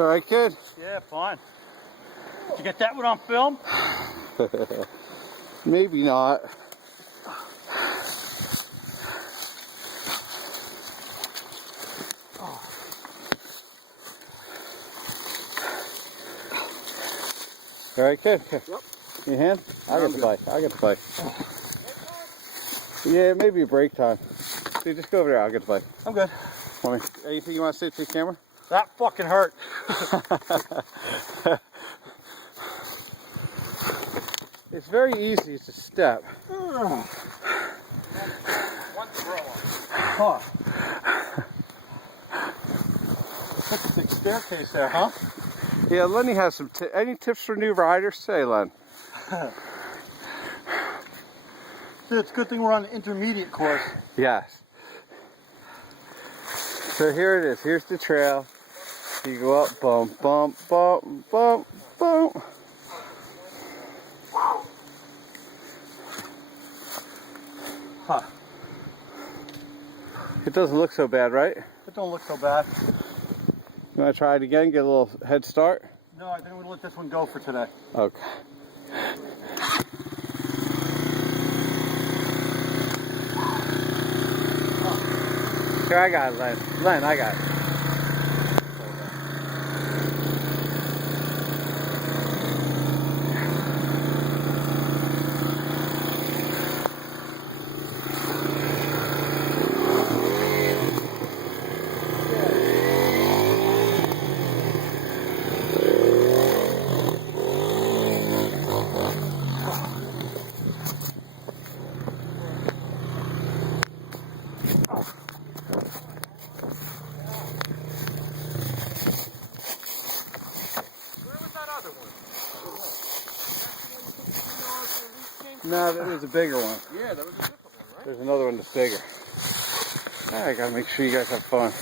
You alright, kid? Yeah, fine. Did you get that one on film? Maybe not. Alright, kid? Yep. Your hand? I'll get the bike. I'll get the bike. Yeah, maybe break time. See, just go over there. I'll get the bike. I'm good. Anything you want to say to the camera? That fucking hurt. It's very easy to step. One throw. Huh. That's a big staircase there, huh? Yeah, Lenny has some any tips for new riders? Say, Len. Dude, it's a good thing we're on the intermediate course. Yes. So here it is. Here's the trail. You go up, bump, bump, bump, bump, bump. Huh. It doesn't look so bad, right? It don't look so bad. You want to try it again? Get a little head start? No, I think I'm going to let this one go for today. Okay. Here, I got it, Len. Len, I got it. No, that was a bigger one. Yeah, that was a different one, right? There's another one that's bigger. I gotta make sure you guys have fun.